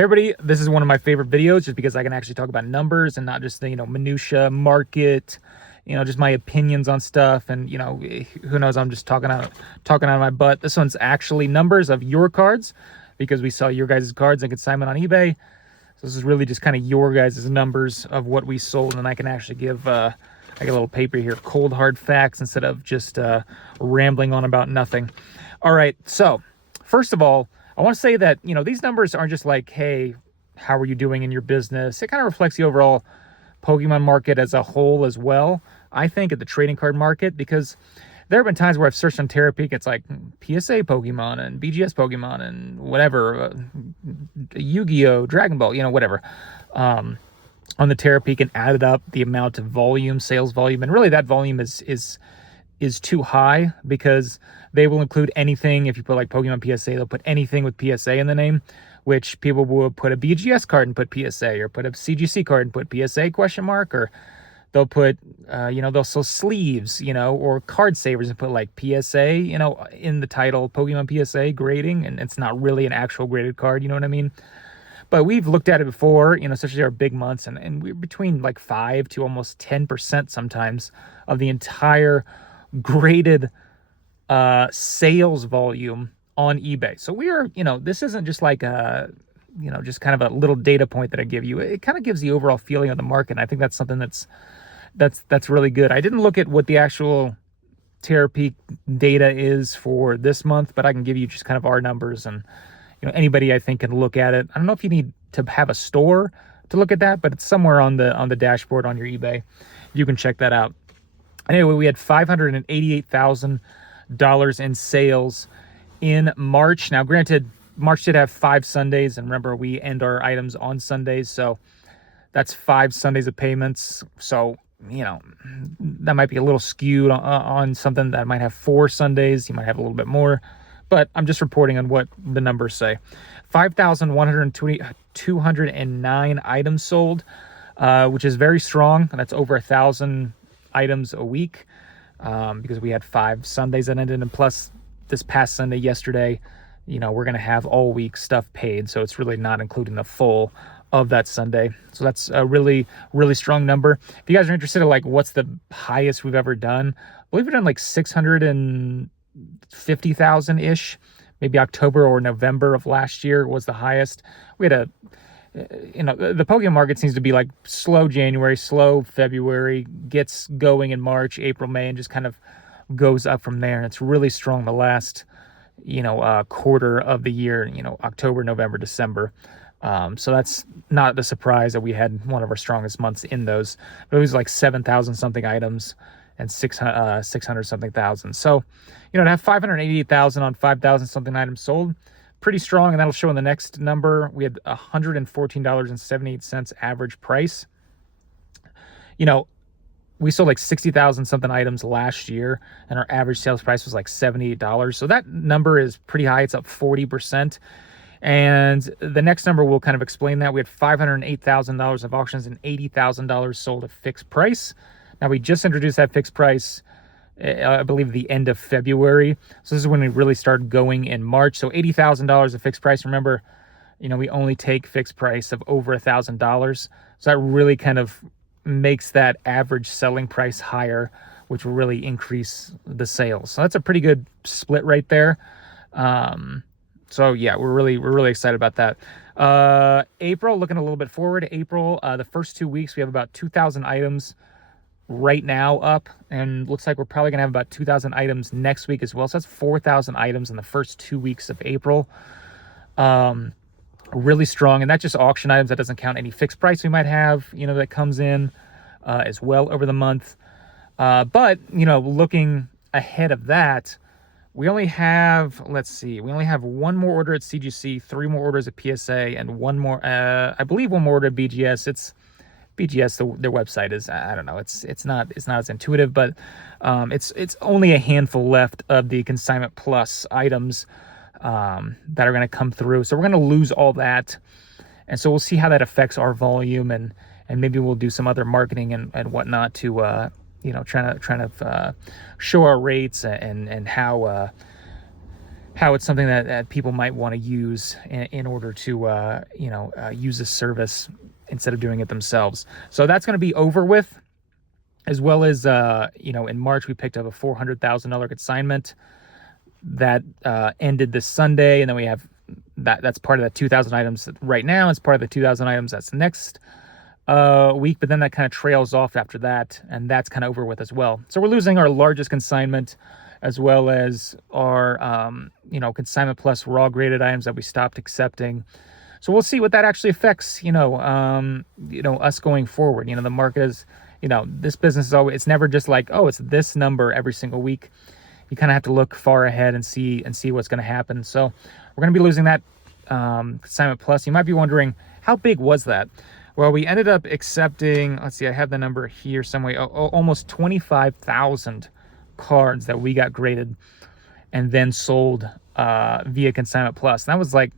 Hey everybody, this is one of my favorite videos just because I can actually talk about numbers and not just the, minutia, market, just my opinions on stuff. And, who knows, I'm just talking out of my butt. This one's actually numbers of your cards because we saw your guys' cards and consignment on eBay. So this is really just kind of your guys' numbers of what we sold. And I can actually give, I got a little paper here, cold hard facts instead of just rambling on about nothing. All right, so first of all, I want to say that, these numbers aren't just like, hey, how are you doing in your business? It kind of reflects the overall Pokemon market as a whole as well, I think, at the trading card market, because there have been times where I've searched on Terapeak, it's like PSA Pokemon and BGS Pokemon and whatever, Yu-Gi-Oh, Dragon Ball, whatever, on the Terapeak, and added up the amount of volume, sales volume, and really that volume is too high because they will include anything. If you put like Pokemon PSA, they'll put anything with PSA in the name, which people will put a BGS card and put PSA, or put a CGC card and put PSA question mark, or they'll put, they'll sell sleeves, or card savers and put like PSA, in the title, Pokemon PSA grading, and it's not really an actual graded card, you know what I mean? But we've looked at it before, especially our big months, and we're between like 5 to almost 10% sometimes of the entire graded sales volume on eBay. So we are, this isn't just like a, just kind of a little data point that I give you. It kind of gives the overall feeling of the market. And I think that's something that's really good. I didn't look at what the actual Terapeak data is for this month, but I can give you just kind of our numbers, and anybody I think can look at it. I don't know if you need to have a store to look at that, but it's somewhere on the dashboard on your eBay. You can check that out. Anyway, we had $588,000 in sales in March. Now, granted, March did have 5 Sundays, and remember, we end our items on Sundays, so that's 5 Sundays of payments. So, that might be a little skewed on something that might have 4 Sundays. You might have a little bit more, but I'm just reporting on what the numbers say. 209 items sold, which is very strong. That's over 1,000 items a week, because we had 5 Sundays that ended, and plus this past Sunday yesterday, we're going to have all week stuff paid, so it's really not including the full of that Sunday. So that's a really, really strong number. If you guys are interested in like what's the highest we've ever done, I believe we've done like 650,000 ish. Maybe October or November of last year was the highest. We had the Pokemon market seems to be like slow January, slow February, gets going in March, April, May, and just kind of goes up from there. And it's really strong the last, quarter of the year, October, November, December. So that's not the surprise that we had one of our strongest months in those. But it was like 7,000 something items and 600 something thousand. So, to have 588,000 on 5,000 something items sold, pretty strong. And that'll show in the next number. We had $114.78 average price. We sold like 60,000 something items last year, and our average sales price was like $78. So that number is pretty high. It's up 40%. And the next number will kind of explain that. We had $508,000 of auctions and $80,000 sold at fixed price. Now, we just introduced that fixed price, I believe, the end of February. So this is when we really started going in March. So $80,000 of fixed price. Remember, we only take fixed price of over $1,000. So that really kind of makes that average selling price higher, which will really increase the sales. So that's a pretty good split right there. So yeah, we're really excited about that. April, looking a little bit forward, April, the first 2 weeks, we have about 2,000 items right now up, and looks like we're probably gonna have about 2,000 items next week as well. So that's 4,000 items in the first 2 weeks of April. Really strong, and that's just auction items. That doesn't count any fixed price we might have, that comes in as well over the month. But looking ahead of that, we only have, we only have 1 more order at CGC, 3 more orders at PSA, and 1 more, I believe 1 more order at BGS. It's BGS, their website is, I don't know, it's not as intuitive, but it's only a handful left of the Consignment Plus items that are going to come through. So we're going to lose all that, and so we'll see how that affects our volume, and maybe we'll do some other marketing and whatnot to trying to show our rates and how how it's something that people might want to use in order to use this service instead of doing it themselves. So that's going to be over with, as well as in March we picked up a $400,000 consignment that ended this Sunday, and then we have that's part of the 2,000 items right now. It's part of the 2,000 items that's next week, but then that kind of trails off after that, and that's kind of over with as well. So we're losing our largest consignment, as well as our consignment plus raw graded items that we stopped accepting. So we'll see what that actually affects us going forward. The market is, this business is always, it's never just like, oh, it's this number every single week. You kind of have to look far ahead and see what's going to happen. So we're going to be losing that consignment plus. You might be wondering, how big was that? Well, we ended up accepting, let's see, I have the number here somewhere, almost 25,000 cards that we got graded and then sold via consignment plus. And that was like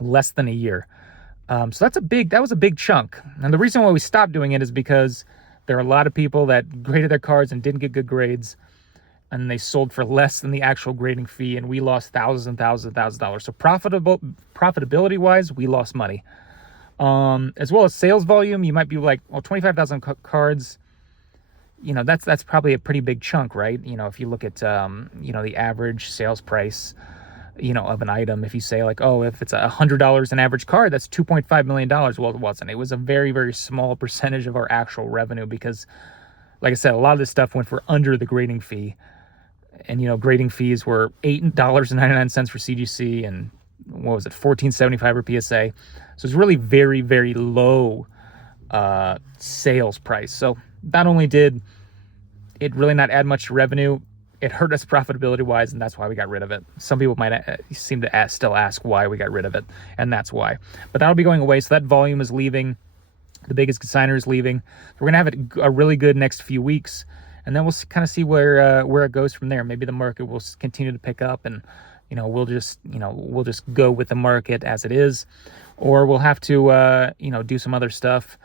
less than a year. So that was a big chunk. And the reason why we stopped doing it is because there are a lot of people that graded their cards and didn't get good grades, and they sold for less than the actual grading fee, and we lost thousands and thousands and thousands of dollars. So profitability wise, we lost money. As well as sales volume, you might be like, well, 25,000 cards, that's probably a pretty big chunk, right? If you look at the average sales price of an item, if you say like, oh, if it's $100 an average card, that's $2.5 million. Well, it wasn't. It was a very, very small percentage of our actual revenue, because like I said, a lot of this stuff went for under the grading fee. And grading fees were $8.99 for CGC, and what was it, $14.75 for PSA. So it's really very, very low sales price. So not only did it really not add much revenue, it hurt us profitability wise, and that's why we got rid of it. Some people might seem to still ask why we got rid of it, and that's why. But that'll be going away. So that volume is leaving. The biggest consignor is leaving. So we're gonna have a really good next few weeks, and then we'll kind of see where it goes from there. Maybe the market will continue to pick up, and we'll just go with the market as it is, or we'll have to do some other stuff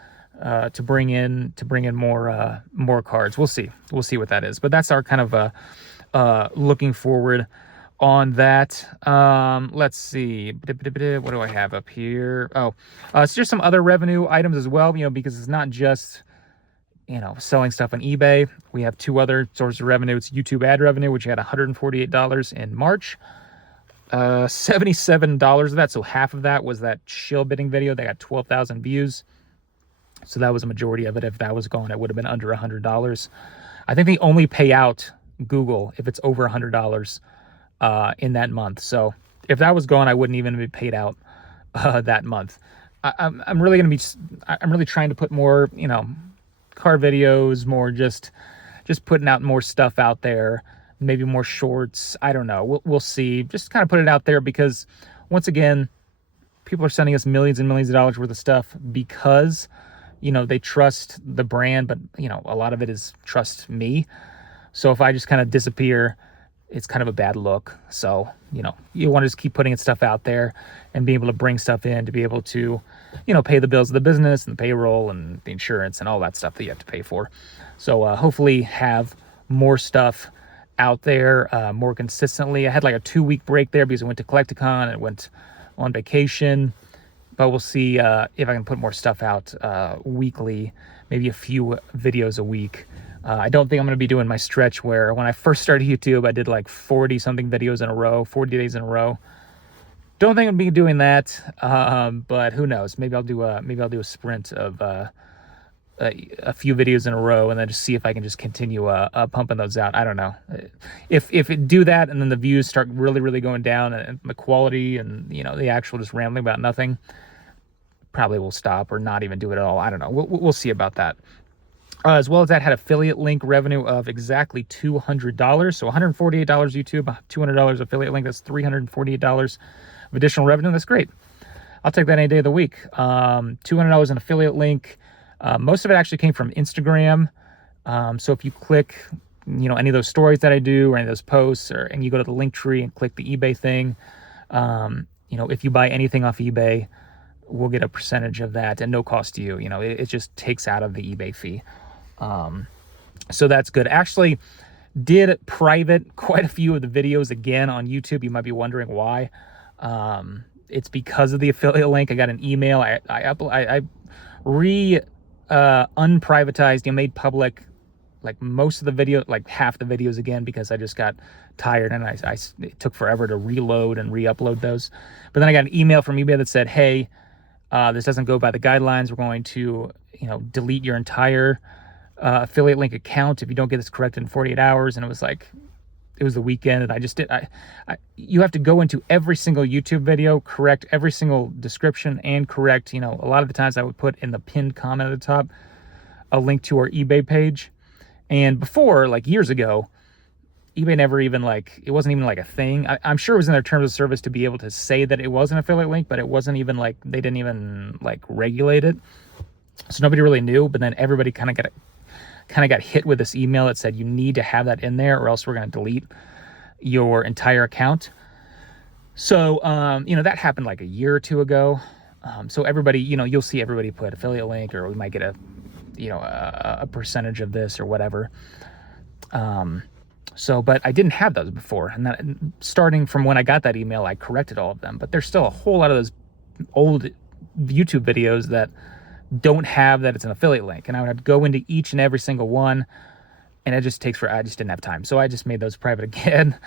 to bring in more cards. We'll see what that is. But that's our kind of looking forward on that. Let's see, what do I have up here? It's just some other revenue items as well, because it's not just selling stuff on eBay. We have two other sources of revenue. It's YouTube ad revenue, which had $148 in March. $77 of that, so half of that was that shill bidding video that got 12,000 views. So that was a majority of it. If that was gone, it would have been under $100. I think they only pay out Google if it's over $100 in that month. So if that was gone, I wouldn't even be paid out that month. I'm really trying to put more, car videos, more just putting out more stuff out there, maybe more shorts. I don't know. We'll see. Just kind of put it out there, because once again, people are sending us millions and millions of dollars worth of stuff because they trust the brand, but a lot of it is trust me. So if I just kind of disappear, it's kind of a bad look. So you want to just keep putting stuff out there and be able to bring stuff in to be able to pay the bills of the business and the payroll and the insurance and all that stuff that you have to pay for. So hopefully have more stuff out there more consistently. I had like a 2-week break there because I went to Collecticon and went on vacation. But we'll see if I can put more stuff out weekly, maybe a few videos a week. I don't think I'm going to be doing my stretch where when I first started YouTube, I did like 40 something videos in a row, 40 days in a row. Don't think I'm going to be doing that, but who knows? Maybe I'll do a sprint of a few videos in a row, and then just see if I can just continue pumping those out. I don't know. If it do that, and then the views start really, really going down, and the quality and the actual just rambling about nothing, probably will stop or not even do it at all. I don't know. We'll see about that. As well as that, had affiliate link revenue of exactly $200. So $148 YouTube, $200 affiliate link. That's $348 of additional revenue. That's great. I'll take that any day of the week. $200 in affiliate link. Most of it actually came from Instagram. So if you click, any of those stories that I do or any of those posts, and you go to the link tree and click the eBay thing, if you buy anything off eBay, we'll get a percentage of that and no cost to you. It just takes out of the eBay fee. So that's good. Actually, Did private quite a few of the videos again on YouTube. You might be wondering why. It's because of the affiliate link. I got an email. I unprivatized, made public like most of the video, like half the videos again, because I just got tired and it took forever to reload and re-upload those. But then I got an email from eBay that said, hey, this doesn't go by the guidelines. We're going to, delete your entire affiliate link account if you don't get this corrected in 48 hours. And it was the weekend, and I just did. You have to go into every single YouTube video, correct every single description, and correct, a lot of the times I would put in the pinned comment at the top a link to our eBay page. And before, like years ago, eBay never even it wasn't even like a thing. I'm sure it was in their terms of service to be able to say that it was an affiliate link, but it wasn't even they didn't even regulate it. So nobody really knew, but then everybody kind of got hit with this email that said you need to have that in there or else we're going to delete your entire account. So, that happened like a year or two ago. So everybody, you'll see everybody put affiliate link, or we might get a percentage of this or whatever. But I didn't have those before. And starting from when I got that email, I corrected all of them. But there's still a whole lot of those old YouTube videos that don't have that it's an affiliate link. And I would have to go into each and every single one. And it just takes I just didn't have time. So I just made those private again.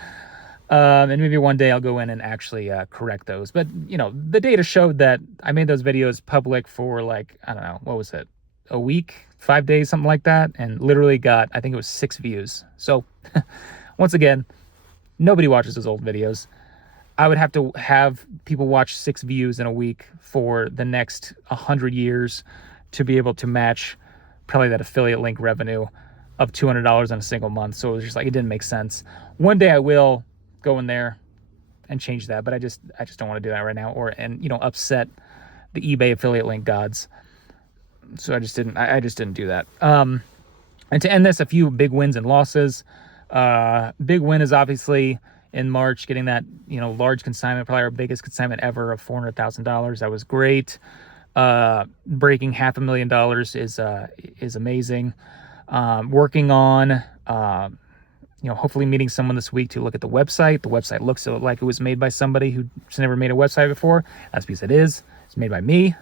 And maybe one day I'll go in and actually correct those. But, the data showed that I made those videos public for I don't know, what was it? A week, 5 days, something like that, and literally got, I think it was 6 views. So once again, nobody watches those old videos. I would have to have people watch 6 views in a week for the next 100 years to be able to match probably that affiliate link revenue of $200 in a single month. So it was just it didn't make sense. One day I will go in there and change that, but I just don't want to do that right now, and upset the eBay affiliate link gods. So I just didn't do that. And to end this, a few big wins and losses. Big win is obviously in March, getting that, large consignment, probably our biggest consignment ever of $400,000. That was great. Breaking $500,000 is amazing. Working on, hopefully meeting someone this week to look at the website. The website looks like it was made by somebody who's never made a website before. That's because it is. It's made by me.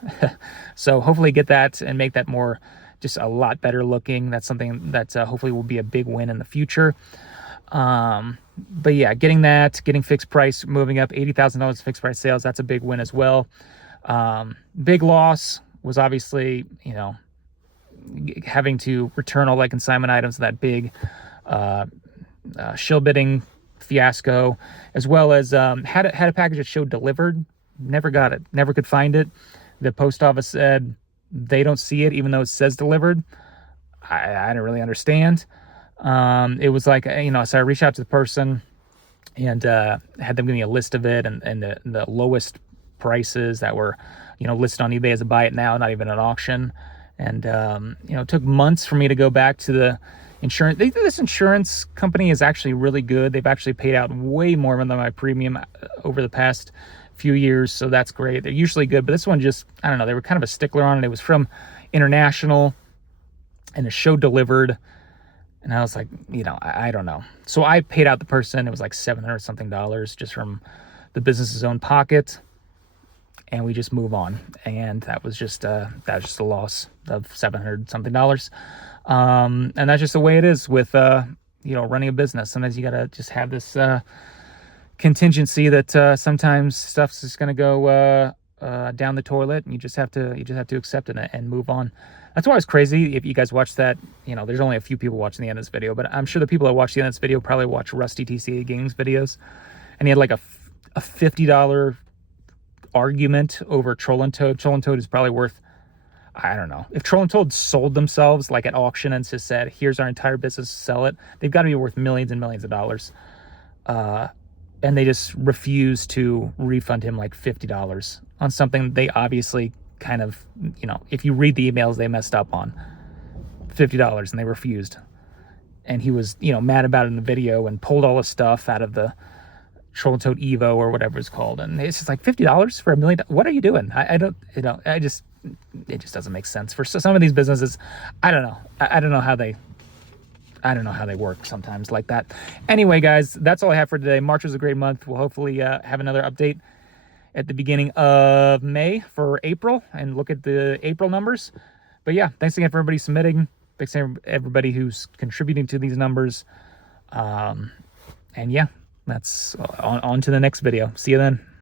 So hopefully get that and make that more, just a lot better looking. That's something that hopefully will be a big win in the future. But yeah, getting fixed price, moving up $80,000 fixed price sales. That's a big win as well. Big loss was obviously, having to return all that consignment items, that big shill bidding fiasco, as well as had a package that showed delivered. Never got it. Never could find it. The post office said they don't see it, even though it says delivered. I didn't really understand. It was so I reached out to the person and had them give me a list of it and the lowest prices that were, listed on eBay as a buy it now, not even an auction. And, it took months for me to go back to the insurance. This insurance company is actually really good. They've actually paid out way more than my premium over the past few years, so that's great. They're usually good, but this one just, I don't know, they were kind of a stickler on it. It was from International and it showed delivered, and I was like, I don't know. So I paid out the person. It was like $700 something just from the business's own pocket, and we just move on. And that was just a loss of $700 something. And that's just the way it is with running a business. Sometimes you gotta just have this contingency that sometimes stuff's just going to go down the toilet, and you just have to accept it and move on. That's why it's crazy. If you guys watch that, there's only a few people watching the end of this video, but I'm sure the people that watch the end of this video probably watch Rusty TCG Games videos, and he had like a $50 argument over Troll and Toad. Troll and Toad is probably worth, I don't know. If Troll and Toad sold themselves like at auction and just said, here's our entire business, sell it, they've got to be worth millions and millions of dollars. And they just refuse to refund him like $50 on something they obviously kind of, if you read the emails, they messed up on $50, and they refused. And he was, mad about it in the video and pulled all the stuff out of the Troll and Toad Evo or whatever it's called. And it's just like $50 for $1 million. What are you doing? It just doesn't make sense for some of these businesses. I don't know. I don't know how they I don't know how they work sometimes like that. Anyway, guys, that's all I have for today. March was a great month. We'll hopefully have another update at the beginning of May for April and look at the April numbers. But yeah, thanks again for everybody submitting. Thanks to everybody who's contributing to these numbers. And yeah, that's on to the next video. See you then.